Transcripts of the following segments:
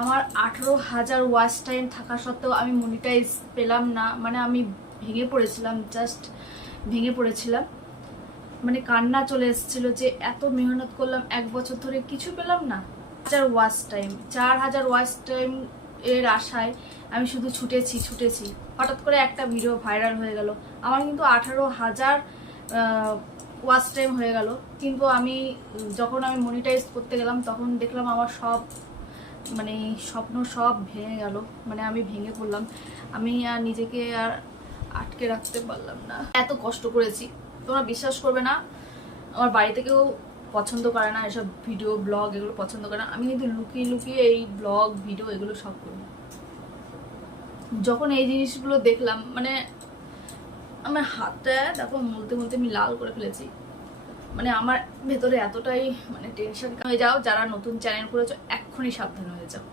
আমার আঠেরো হাজার ওয়াচ টাইম থাকা সত্ত্বেও আমি মনিটাইজ পেলাম না। মানে আমি ভেঙে পড়েছিলাম জাস্ট ভেঙে পড়েছিলাম। মানে কান্না চলে এসেছিল যে এত মেহনত করলাম, এক বছর ধরে কিছু পেলাম না। হাজার ওয়াচ টাইম, চার হাজার ওয়াচ টাইম এর আশায় আমি শুধু ছুটেছি ছুটেছি। হঠাৎ করে একটা ভিডিও ভাইরাল হয়ে গেল। আমার কিন্তু আঠারো হাজার ওয়াচ টাইম হয়ে গেল। কিন্তু আমি যখন আমি মনিটাইজ করতে গেলাম, তখন দেখলাম আমার সব মানে স্বপ্ন সব ভেঙে গেল। মানে আমি ভেঙে পড়লাম। আমি আর নিজেকে আর আটকে রাখতে পারলাম না। এত কষ্ট করেছি। তোমরা বিশ্বাস করবে না, আমার বাড়ি থেকেও পছন্দ করে না, এসব ভিডিও, ব্লগ এগুলো পছন্দ করে না। আমি কিন্তু লুকিয়ে লুকিয়ে এই ব্লগ, ভিডিও এগুলো সব করি। যখন এই জিনিসগুলো দেখলাম মানে আমার হাতটা দেখো মুলতে মুলতে আমি লাল করে ফেলেছি। মানে আমার ভেতরে এতটাই মানে টেনশন হয়ে যাও যারা নতুন চ্যানেল করেছ এক্ষুনি সাবধান হয়ে যাও।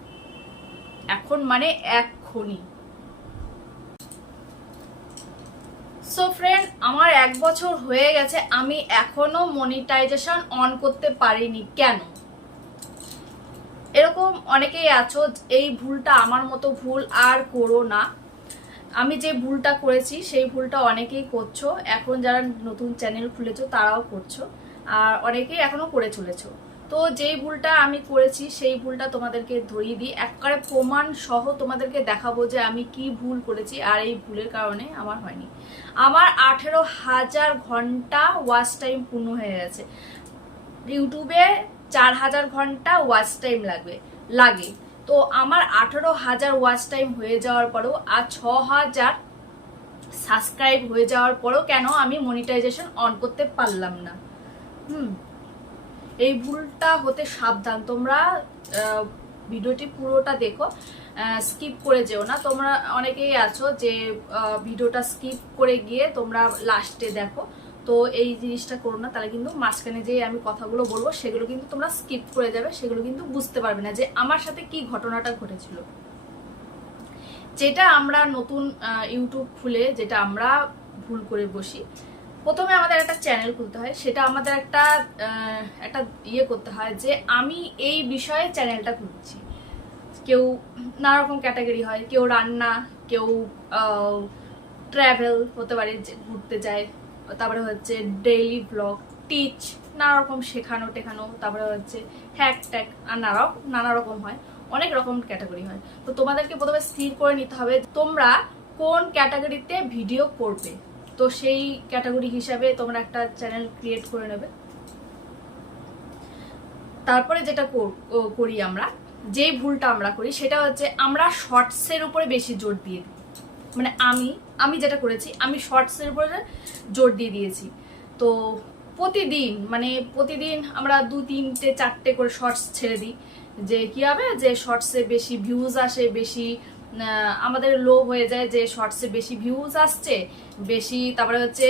এখন মানে এক্ষুনি। সো ফ্রেন্ড আমার এক বছর হয়ে গেছে, আমি এখনও মনিটাইজেশন অন করতে পারিনি। কেন? এরকম অনেকেই আছো, এই ভুলটা আমার মতো ভুল আর করো না। আমি যে ভুলটা করেছি, সেই ভুলটা অনেকেই করছ। এখন যারা নতুন চ্যানেল খুলেছো, তারাও করছ। আর অনেকেই এখনও করে চলেছো। তো যেই ভুলটা আমি করেছি, সেই ভুলটা তোমাদেরকে ধরিয়ে দিই। একবারে প্রমাণ সহ তোমাদেরকে দেখাবো যে আমি কি ভুল করেছি, আর এই ভুলের কারণে আমার হয়নি। আমার আঠেরো হাজার ঘণ্টা ওয়াচ টাইম পূর্ণ হয়ে গেছে। ইউটিউবে চার হাজার ঘণ্টা ওয়াচ টাইম লাগবে, লাগে। তো আমার আঠেরো হাজার ওয়াচ টাইম হয়ে যাওয়ার পরেও, আর ছ হাজার সাবস্ক্রাইব হয়ে যাওয়ার পরেও কেন আমি মনিটাইজেশন অন করতে পারলাম না? হুম। এই ভুলটা হতে সাবধান। তোমরা ভিডিওটি পুরোটা দেখো স্কিপ করে যেও না। তোমরা অনেকেই আছো যে ভিডিওটা স্কিপ করে গিয়ে তোমরা লাস্টে দেখো। তো এই জিনিসটা করো না, তাহলে কিন্তু মাঝখানে যে আমি কথাগুলো বলব, সেগুলো কিন্তু তোমরা স্কিপ করে যাবে, সেগুলো কিন্তু বুঝতে পারবে না যে আমার সাথে কি ঘটনাটা ঘটেছিল। যেটা আমরা নতুন ইউটিউব খুলে, যেটা আমরা ভুল করে বসি প্রথমে আমাদের একটা চ্যানেল খুলতে হয়, সেটা আমাদের একটা একটা ইয়ে করতে হয় যে আমি এই বিষয়ে চ্যানেলটা খুলছি। কেউ নানা রকম ক্যাটাগরি হয়, কেউ রান্না, কেউ ট্র্যাভেল হতে পারে ঘুরতে যায়, তারপরে হচ্ছে ডেইলি ব্লগ টিচ নানা রকম শেখানো, টেখানো, তারপরে হচ্ছে হ্যাক ট্যাক আর নানা নানা রকম হয়, অনেক রকম ক্যাটাগরি হয়। তো তোমাদেরকে প্রথমে স্থির করে নিতে হবে তোমরা কোন ক্যাটাগরিতে ভিডিও করবে। তো সেই ক্যাটাগরি হিসাবে তোমরা একটা চ্যানেল ক্রিয়েট করে নেবে। তারপরে যেটা কর- আমরা যে ভুলটা আমরা করি, সেটা হচ্ছে আমরা শর্টসের উপরে বেশি জোর দিয়ে দিই। মানে আমি আমি যেটা করেছি, আমি শর্টসের উপরে জোর দিয়ে দিয়েছি। তো প্রতিদিন মানে প্রতিদিন আমরা দু, তিনটে, চারটে করে শর্টস ছেড়ে দিই। যে কি হবে? যে শর্টসে বেশি ভিউজ আসে, বেশি আমাদের লোভ হয়ে যায় যে শর্টসে বেশি ভিউজ আসছে, বেশি তারপরে হচ্ছে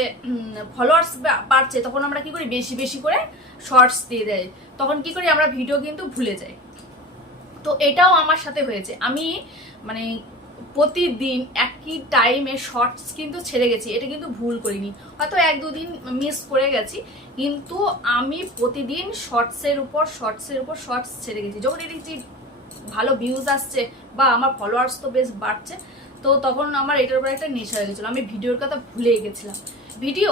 ফলোয়ার্স বাড়ছে, তখন আমরা কি করি? বেশি বেশি করে শর্টস দিয়ে দেয়। তখন কি করি? আমরা ভিডিও কিন্তু ভুলে যাই। তো এটাও আমার সাথে হয়েছে। আমি মানে প্রতিদিন একই টাইমে শর্টস কিন্তু ছেড়ে গেছি। এটা কিন্তু ভুল করিনি। হয়তো এক, দুদিন মিস করে গেছি। কিন্তু আমি প্রতিদিন শর্টসের উপর শর্টসের উপর শর্টস ছেড়ে গেছি। যখন দেখছি ভালো ভিউজ আসছে বা আমার ফলোয়ার্স তো বেশ বাড়ছে, তো তখন আমার এটার উপরে একটা নেশা হয়ে গেছিল আমি ভিডিওর কথা ভুলে গেছিলাম। ভিডিও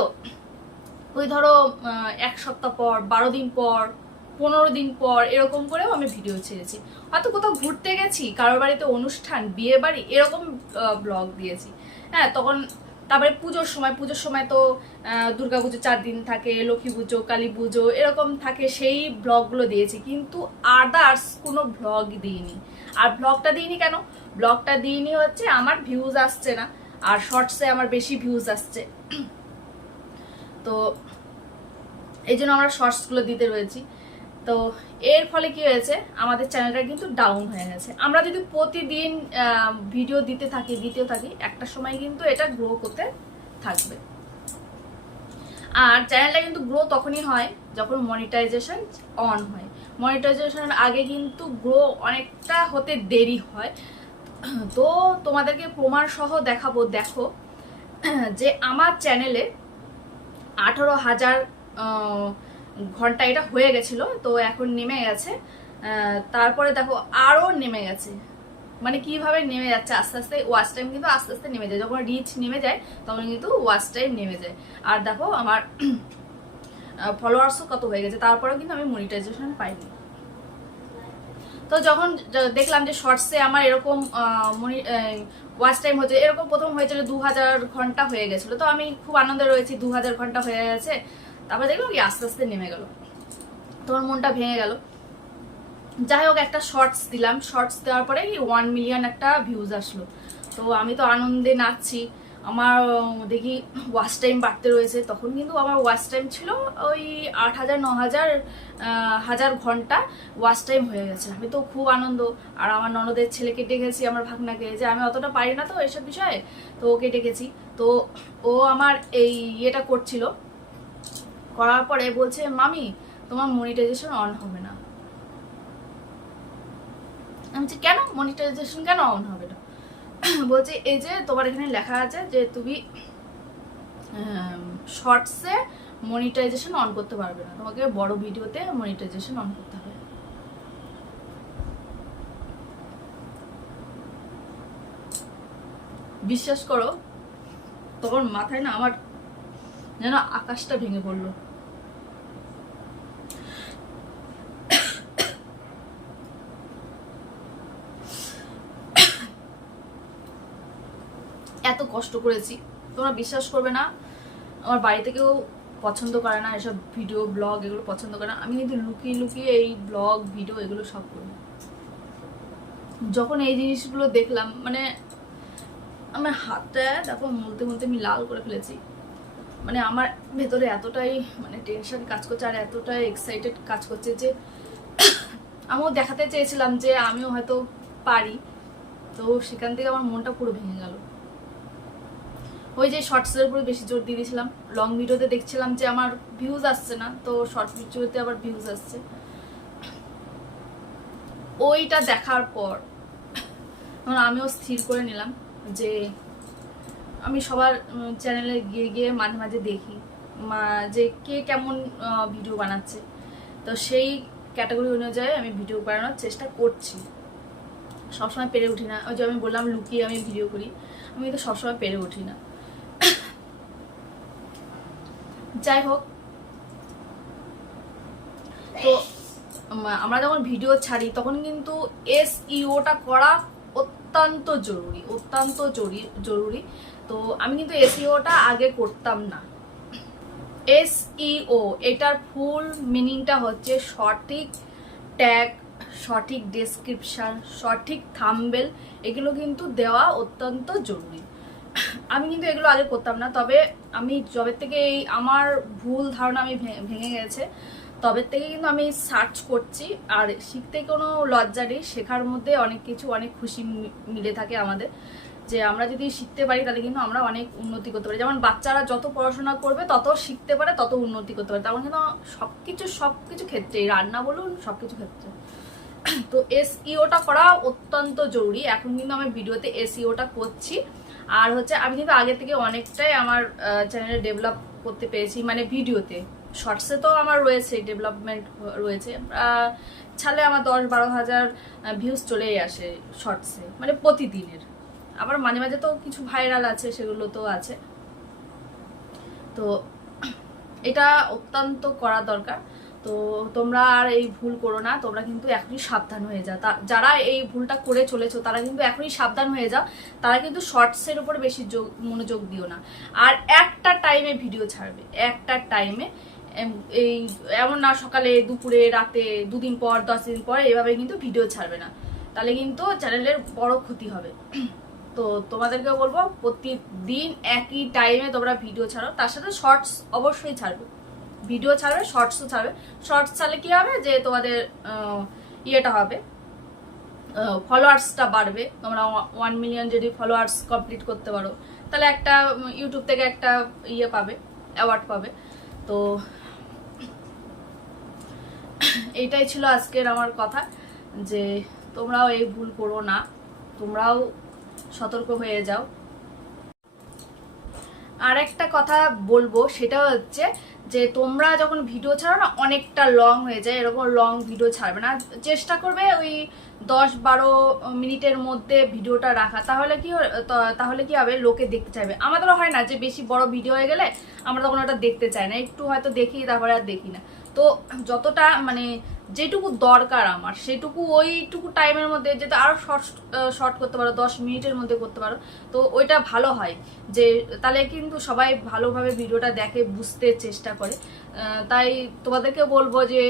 ওই ধরো এক সপ্তাহ পর, বারো দিন পর, পনেরো দিন পর এরকম করেও আমি ভিডিও ছেড়েছি। হয়তো কোথাও ঘুরতে গেছি, কারোর বাড়িতে অনুষ্ঠান, বিয়ে বাড়ি, এরকম ব্লগ দিয়েছি। হ্যাঁ তখন তারপরে পুজোর সময় পুজোর সময় তো দুর্গা পুজো চার দিন থাকে, লক্ষ্মী পুজো, কালী পুজো, এরকম থাকে সেই ব্লগগুলো দিয়েছি। কিন্তু আদার্স কোনো ব্লগ দিইনি। আর ব্লগটা দিইনি কেন? ব্লগটা দিইনি হচ্ছে আমার ভিউজ আসছে না, আর শর্টসে আমার বেশি ভিউজ আসছে। তো, এই জন্য আমরা শর্টসগুলো দিতে রয়েছি। তো এর ফলে কি হয়েছে? আমাদের চ্যানেলটা কিন্তু ডাউন হয়ে গেছে। আমরা যদি প্রতিদিন ভিডিও দিতে থাকি, দিতেও থাকি, একটা সময় কিন্তু এটা গ্রো করতে থাকবে। আর চ্যানেলটা কিন্তু গ্রো তখনই হয় যখন মনিটাইজেশন অন হয়। মনিটাইজেশনের আগে কিন্তু গ্রো অনেকটা হতে দেরি হয়। তো তোমাদেরকে প্রমাণ সহ দেখাবো, দেখো, যে আমার চ্যানেলে আঠারো হাজার ঘণ্টা এটা হয়ে গেছিল, তো এখন নেমে গেছে। তারপরে দেখো আরও নেমে গেছে। মানে কীভাবে নেমে যাচ্ছে? আস্তে আস্তে ওয়াচ টাইম কিন্তু আস্তে আস্তে নেমে যায়। যখন রিচ নেমে যায়, তখন কিন্তু ওয়াচ টাইম নেমে যায়। আর দেখো আমার ফলোয়ার্সও কত হয়ে গেছে। তারপরেও কিন্তু আমি মনিটাইজেশন পাইনি। তো যখন দেখলাম যে শর্টসে আমার এরকম ওয়াচ টাইম হচ্ছে, এরকম প্রথম হয়েছিল দু হাজার ঘণ্টা হয়ে গেছিল। তো আমি খুব আনন্দে রয়েছি দু হাজার ঘণ্টা হয়ে গেছে। তারপরে দেখলাম কি আস্তে আস্তে নেমে গেল। তোমার মনটা ভেঙে গেল। যাই হোক, একটা শর্টস দিলাম। শর্টস দেওয়ার পরে ওয়ান মিলিয়ন একটা ভিউজ আসলো। তো আমি তো আনন্দে নাচছি। আমার দেখি ওয়াচ টাইম বাড়তে রয়েছে। তখন কিন্তু আমার ওয়াচ টাইম ছিল ওই আট হাজার, ন হাজার হাজার ঘণ্টা ওয়াচ টাইম হয়ে গেছে। আমি তো খুব আনন্দ। আর আমার ননদের ছেলেকে ডেকেছি আমার ভাগনাকে যে আমি অতটা পারি না তো এসব বিষয়ে। তো ওকে ডেকেছি। তো ও আমার এই ইয়েটা করছিল। করার পরে বলছে, মামি, তোমার মনিটাইজেশন অন হবে না। আমি বলছি, কেন? মনিটাইজেশন কেন অন হবে না? বলছে, এই যে তোমার এখানে লেখা আছে যে তুমি শর্টসে মনিটাইজেশন অন করতে পারবে না। তোমাকে বড় ভিডিওতে মনিটাইজেশন অন করতে হবে। বিশ্বাস করো তখন মাথায় না আমার যেন আকাশটা ভেঙে পড়ল। এত কষ্ট করেছি। তোমরা বিশ্বাস করবে না, আমার বাড়িতে কেউ পছন্দ করে না, এসব ভিডিও, ব্লগ এগুলো পছন্দ করে না। আমি কিন্তু লুকিয়ে লুকিয়ে এই ব্লগ, ভিডিও এগুলো সব করি। যখন এই জিনিসগুলো দেখলাম মানে আমার হাতটা দেখো মুলতে মুলতে আমি লাল করে ফেলেছি। মানে আমার ভেতরে এতটাই মানে টেনশন কাজ করছে আর এতটাই এক্সাইটেড কাজ করছে যে, আমিও দেখাতে চেয়েছিলাম যে আমিও হয়তো পারি। তো সেখান থেকে আমার মনটা পুরো ভেঙে গেল। ওই যে শর্টসের উপরে বেশি জোর দিয়ে দিয়েছিলাম। লং ভিডিওতে দেখছিলাম যে আমার ভিউজ আসছে না, তো শর্ট ভিডিওতে আবার ভিউজ আসছে। ওইটা দেখার পর আমিও স্থির করে নিলাম যে আমি সবার চ্যানেলে গিয়ে গিয়ে মাঝে মাঝে দেখি যে কে কেমন ভিডিও বানাচ্ছে। তো সেই ক্যাটাগরি অনুযায়ী আমি ভিডিও বানানোর চেষ্টা করছি। সবসময় পেরে উঠি না। ওই যে আমি বললাম, লুকিয়ে আমি ভিডিও করি। আমি তো সবসময় পেরে উঠি না। যাই হোক। তো আমরা যখন ভিডিও ছাড়ি, তখন কিন্তু এস ইওটা করা অত্যন্ত জরুরি অত্যন্ত জরুরি তো আমি কিন্তু এসইওটা আগে করতাম না। এসইও এটার ফুল মিনিংটা হচ্ছে সঠিক ট্যাগ সঠিক ডেসক্রিপশন সঠিক থাম্বেল এগুলো কিন্তু দেওয়া অত্যন্ত জরুরি। আমি কিন্তু এগুলো আগে করতাম না, তবে আমি যবে থেকে এই আমার ভুল ধারণা আমি ভেঙে গেছে তবে থেকে কিন্তু আমি সার্চ করছি। আর শিখতে কোনো লজ্জা নেই, শেখার মধ্যে অনেক কিছু, অনেক খুশি মিলে থাকে আমাদের। যে আমরা যদি শিখতে পারি, তাহলে কিন্তু আমরা অনেক উন্নতি করতে পারি। যেমন বাচ্চারা যত পড়াশোনা করবে, তত শিখতে পারে, তত উন্নতি করতে পারে। তেমন কিন্তু সব কিছু সব কিছু ক্ষেত্রে রান্না বলুন সব কিছু ক্ষেত্রে। তো এসইওটা করা অত্যন্ত জরুরি। এখন কিন্তু আমি ভিডিওতে এসইওটা করছি। আর হচ্ছে আমি কিন্তু আগে থেকে অনেকটাই আমার চ্যানেলে ডেভেলপ করতে পেরেছি মানে ভিডিওতে। শর্টসে তো আমার রয়েছে ডেভেলপমেন্ট রয়েছে। ছাড়লে আমার দশ বারো হাজার ভিউজ চলেই আসে শর্টসে মানে প্রতিদিনের। আবার মাঝে মাঝে তো কিছু ভাইরাল আছে, সেগুলো তো আছে। তো এটা অত্যন্ত করা দরকার। তো তোমরা আর এই ভুল করো না, তোমরা কিন্তু এখনই সাবধান হয়ে যাও। যারা এই ভুলটা করে চলেছো, তারা কিন্তু এখনই সাবধান হয়ে যাও। তারা কিন্তু শর্টসের উপর বেশি যোগ- মনোযোগ দিও না। আর একটা টাইমে ভিডিও ছাড়বে। একটা টাইমে এই, এমন না সকালে, দুপুরে, রাতে, দুদিন পর, দশ দিন পর, এভাবে কিন্তু ভিডিও ছাড়বে না। তাহলে কিন্তু চ্যানেলের বড় ক্ষতি হবে। তো তোমাদেরকে বলব, প্রতিদিন একই টাইমে তোমরা ভিডিও ছাড়ো। তার সাথে শর্টস অবশ্যই ছাড়বে। ভিডিও ছাড়বে, শর্টসও ছাড়বে। শর্টস ছাড়লে কি হবে? যে তোমাদের ইয়েটা হবে ফলোয়ার্সটা বাড়বে। তোমরা ওয়ান মিলিয়ন যদি ফলোয়ার্স কমপ্লিট করতে পারো, তাহলে একটা ইউটিউব থেকে একটা ইয়ে পাবে অ্যাওয়ার্ড পাবে। তো এইটাই ছিল আজকের আমার কথা, যে তোমরাও এই ভুল করো না, তোমরাও সতর্ক হয়ে যাও। আর একটা কথা বলব, সেটা হচ্ছে যে তোমরা যখন ভিডিও ছাড়ো না, অনেকটা লং হয়ে যায়, এরকম লং ভিডিও ছাড়বে না। চেষ্টা করবে ওই দশ বারো মিনিটের মধ্যে ভিডিওটা রাখা, তাহলে কি তাহলে কি হবে? লোকে দেখতে চাইবে। আমাদেরও হয় না যে বেশি বড় ভিডিও হয়ে গেলে আমরা তখন ওটা দেখতে চাই না। একটু হয়তো দেখি, তারপরে আর দেখি না। তো যতটা মানে যেটুকু দরকার আমার, সেটুকু ওইটুকু টাইমের মধ্যে যেটা আরও শর্ট শর্ট করতে পারো, দশ মিনিটের মধ্যে করতে পারো, তো ওইটা ভালো হয়। যে তাহলে কিন্তু সবাই ভালোভাবে ভিডিওটা দেখে, বুঝতে চেষ্টা করে। তাই তোমাদেরকে বলব যে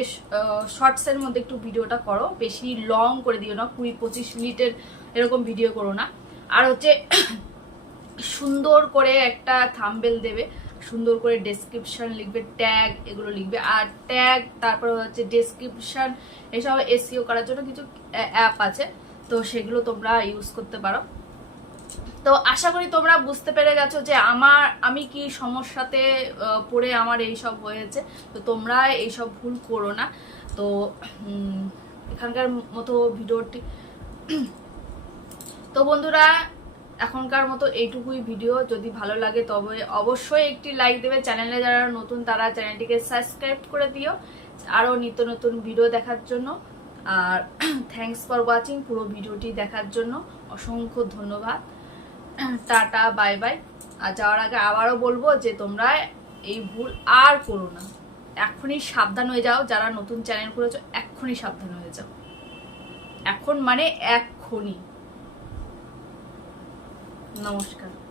শর্টসের মধ্যে একটু ভিডিওটা করো। বেশি লং করে দিও না, কুড়ি পঁচিশ মিনিটের এরকম ভিডিও করো না। আর হচ্ছে, সুন্দর করে একটা থাম্বেল দেবে, সুন্দর করে ডেসক্রিপশন লিখবে ট্যাগ এগুলো লিখবে। আর ট্যাগ তারপরে হচ্ছে ডেসক্রিপশন এসব এসিও করার জন্য কিছু অ্যাপ আছে। তো সেগুলো তোমরা ইউজ করতে পারো। তো আশা করি তোমরা বুঝতে পেরে গেছো যে আমার, আমি কি সমস্যাতে পড়ে আমার এই সব হয়েছে। তো তোমরা এইসব ভুল করো না। তো এখানকার মতো ভিডিওটি তো বন্ধুরা, এখনকার মতো এইটুকুই ভিডিও। যদি ভালো লাগে তবে অবশ্যই একটি লাইক দেবে। চ্যানেলে যারা নতুন, তারা চ্যানেলটিকে সাবস্ক্রাইব করে দিও। আরও নিত্য নতুন ভিডিও দেখার জন্য। আর থ্যাঙ্কস ফর ওয়াচিং পুরো ভিডিওটি দেখার জন্য। অসংখ্য ধন্যবাদ। Tata, bye bye. আর যাওয়ার আগে আবারও বলব যে তোমরা এই ভুল আর করো না। এখনই সাবধান হয়ে যাও। যারা নতুন চ্যানেল করেছ এক্ষুনি সাবধান হয়ে যাও। এখন মানে এক্ষুনি। নমস্কার।